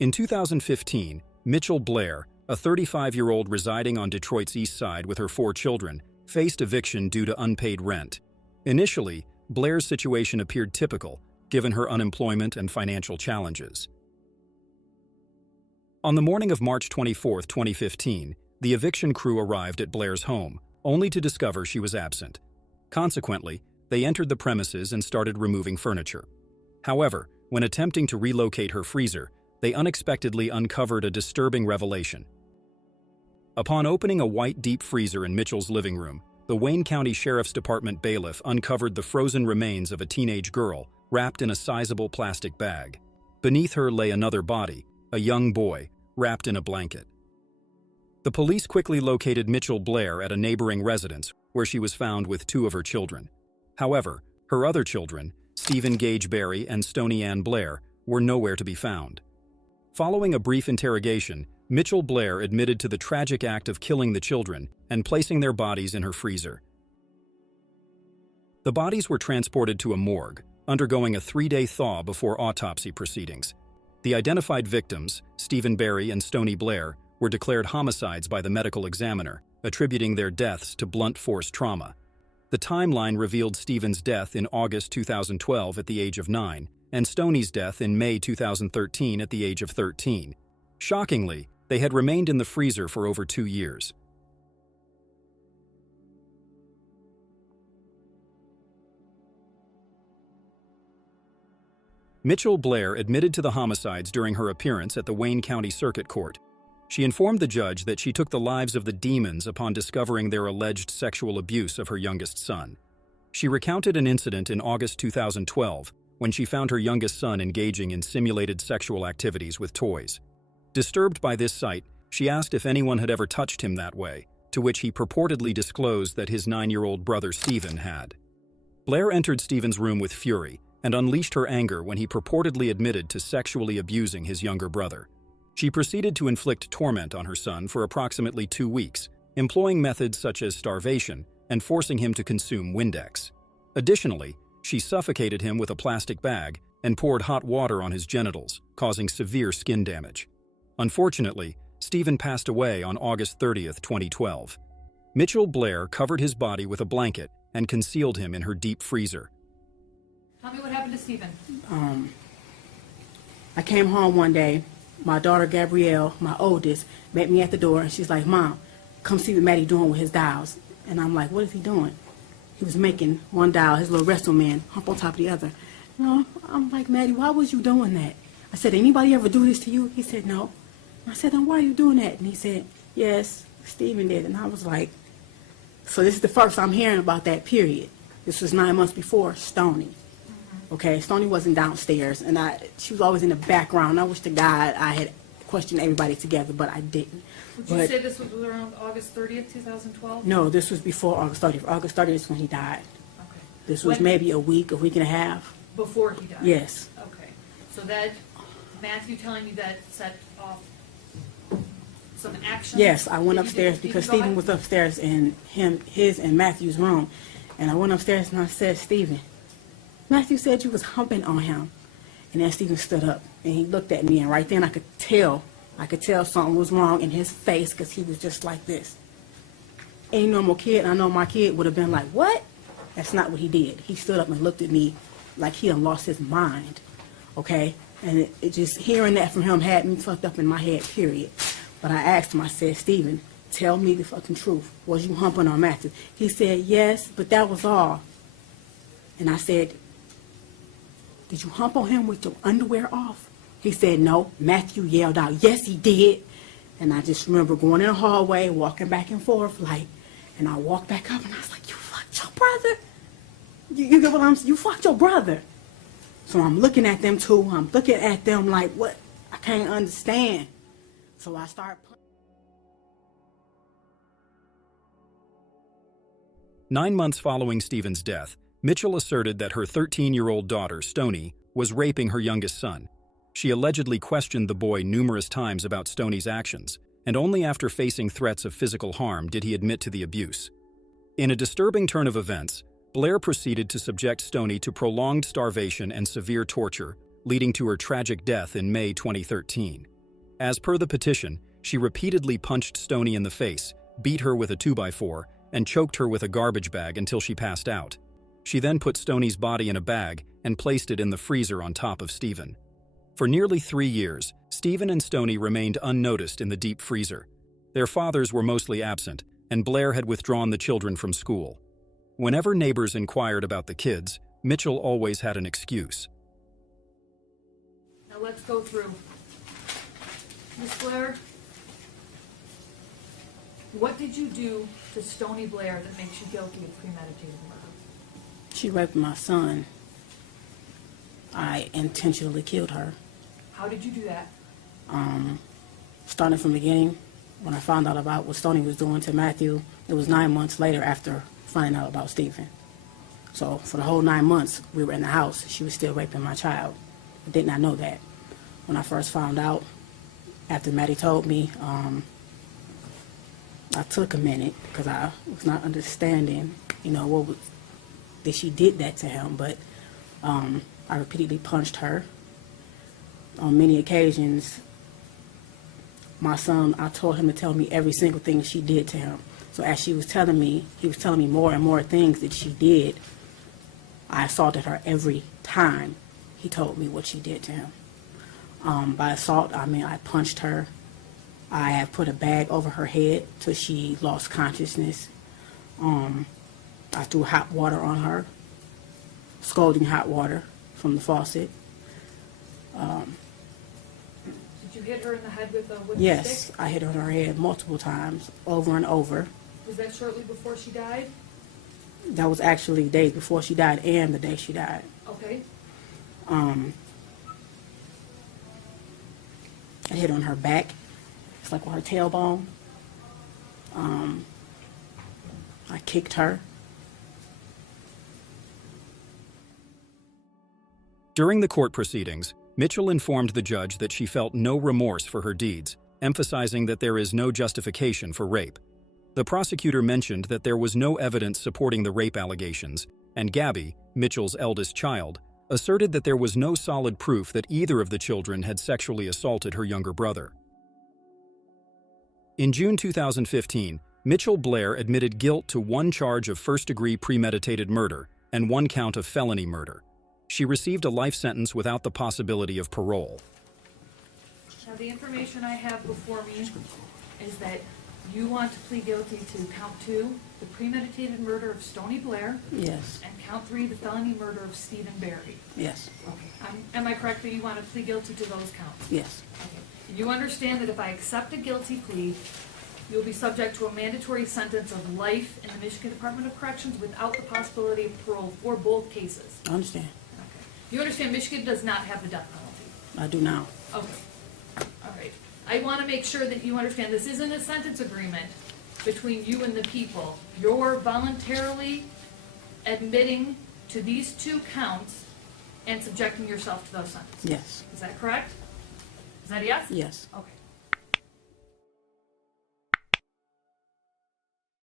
In 2015, Mitchelle Blair, a 35-year-old residing on Detroit's east side with her 4 children, faced eviction due to unpaid rent. Initially, Blair's situation appeared typical, given her unemployment and financial challenges. On the morning of March 24, 2015, the eviction crew arrived at Blair's home, only to discover she was absent. Consequently, they entered the premises and started removing furniture. However, when attempting to relocate her freezer, they unexpectedly uncovered a disturbing revelation. Upon opening a white deep freezer in Mitchell's living room, the Wayne County Sheriff's Department bailiff uncovered the frozen remains of a teenage girl wrapped in a sizable plastic bag. Beneath her lay another body, a young boy, wrapped in a blanket. The police quickly located Mitchelle Blair at a neighboring residence where she was found with 2 of her children. However, her other children, Stephen Gage Berry and Stony Ann Blair, were nowhere to be found. Following a brief interrogation, Mitchelle Blair admitted to the tragic act of killing the children and placing their bodies in her freezer. The bodies were transported to a morgue, undergoing a 3-day thaw before autopsy proceedings. The identified victims, Stephen Berry and Stony Blair, were declared homicides by the medical examiner, attributing their deaths to blunt force trauma. The timeline revealed Stephen's death in August 2012 at the age of 9, and Stony's death in May 2013 at the age of 13. Shockingly, they had remained in the freezer for over 2 years. Mitchelle Blair admitted to the homicides during her appearance at the Wayne County Circuit Court. She informed the judge that she took the lives of the demons upon discovering their alleged sexual abuse of her youngest son. She recounted an incident in August 2012 when she found her youngest son engaging in simulated sexual activities with toys. Disturbed by this sight, she asked if anyone had ever touched him that way, to which he purportedly disclosed that his 9-year-old brother Stephen had. Blair entered Stephen's room with fury and unleashed her anger when he purportedly admitted to sexually abusing his younger brother. She proceeded to inflict torment on her son for approximately 2 weeks, employing methods such as starvation and forcing him to consume Windex. Additionally, she suffocated him with a plastic bag and poured hot water on his genitals, causing severe skin damage. Unfortunately, Stephen passed away on August 30, 2012. Mitchelle Blair covered his body with a blanket and concealed him in her deep freezer. Tell me what happened to Stephen. I came home one day. My daughter Gabrielle, my oldest, met me at the door, and she's like, "Mom, come see what Maddie doing with his dolls." And I'm like, "What is he doing?" He was making one doll, his little wrestle man, hump on top of the other. You know, I'm like, "Maddie, why was you doing that?" I said, "Anybody ever do this to you?" He said, "No." I said, "Then why are you doing that?" And he said, "Yes, Stephen did." And I was like, so this is the first I'm hearing about that period. This was 9 months before Stony. Okay, Stony wasn't downstairs, and she was always in the background. I wish to God I had questioned everybody together, but I didn't. Would you say this was around August 30th, 2012? No, this was before August 30th. August 30th is when he died. Okay. This was maybe a week and a half. Before he died? Yes. Okay. So that, Matthew telling me that set off some action? Yes, I went upstairs because Stephen was upstairs in his and Matthew's room. And I went upstairs and I said, "Stephen, Matthew said you was humping on him." And then Stephen stood up and he looked at me, and right then I could tell something was wrong in his face, because he was just like this. Any normal kid, I know my kid would have been like, "What?" That's not what he did. He stood up and looked at me like he had lost his mind, okay? And it just, hearing that from him had me fucked up in my head, period. But I asked him, I said, "Stephen, tell me the fucking truth. Was you humping on Matthew?" He said, "Yes, but that was all." And I said, "Did you hump on him with your underwear off?" He said, "No." Matthew yelled out, "Yes, he did." And I just remember going in the hallway, walking back and forth, and I walked back up and I was like, "You fucked your brother? You get what I'm saying? You fucked your brother." So I'm looking at them too. I'm looking at them like, what? I can't understand. So I start. 9 months following Stephen's death, Mitchelle asserted that her 13-year-old daughter, Stony, was raping her youngest son. She allegedly questioned the boy numerous times about Stony's actions, and only after facing threats of physical harm did he admit to the abuse. In a disturbing turn of events, Blair proceeded to subject Stony to prolonged starvation and severe torture, leading to her tragic death in May 2013. As per the petition, she repeatedly punched Stoney in the face, beat her with a 2x4, and choked her with a garbage bag until she passed out. She then put Stoney's body in a bag and placed it in the freezer on top of Stephen. For nearly 3 years, Stephen and Stoney remained unnoticed in the deep freezer. Their fathers were mostly absent, and Blair had withdrawn the children from school. Whenever neighbors inquired about the kids, Mitchell always had an excuse. Now let's go through. Miss Blair, what did you do to Stoney Blair that makes you guilty of premeditated murder? She raped my son. I intentionally killed her. How did you do that? Starting from the beginning, when I found out about what Stoney was doing to Matthew, it was 9 months later after finding out about Stephen. So for the whole 9 months we were in the house, she was still raping my child. I did not know that. When I first found out, after Maddie told me, I took a minute because I was not understanding, that she did that to him. But I repeatedly punched her. On many occasions, my son, I told him to tell me every single thing she did to him. So as she was telling me, he was telling me more and more things that she did. I assaulted her every time he told me what she did to him. By assault, I mean I punched her. I have put a bag over her head till she lost consciousness. I threw hot water on her, scalding hot water from the faucet. Did you hit her in the head with a wooden stick? Yes, I hit her on her head multiple times, over and over. Was that shortly before she died? That was actually days before she died and the day she died. Okay. I hit her on her back. It's like on her tailbone. I kicked her. During the court proceedings, Mitchell informed the judge that she felt no remorse for her deeds, emphasizing that there is no justification for rape. The prosecutor mentioned that there was no evidence supporting the rape allegations, and Gabby, Mitchell's eldest child, asserted that there was no solid proof that either of the children had sexually assaulted her younger brother. In June 2015, Mitchelle Blair admitted guilt to 1 charge of first-degree premeditated murder and 1 count of felony murder. She received a life sentence without the possibility of parole. Now, the information I have before me is that you want to plead guilty to count 2, the premeditated murder of Stoney Blair. Yes. And count 3, the felony murder of Stephen Barry. Yes. Okay. Am I correct that you want to plead guilty to those counts? Yes. Okay. You understand that if I accept a guilty plea, you'll be subject to a mandatory sentence of life in the Michigan Department of Corrections without the possibility of parole for both cases. I understand. Okay. You understand Michigan does not have the death penalty? I do now. Okay. All right. I want to make sure that you understand this isn't a sentence agreement between you and the people. You're voluntarily admitting to these 2 counts and subjecting yourself to those sentences. Yes. Is that correct? Is that a yes? Yes. Okay.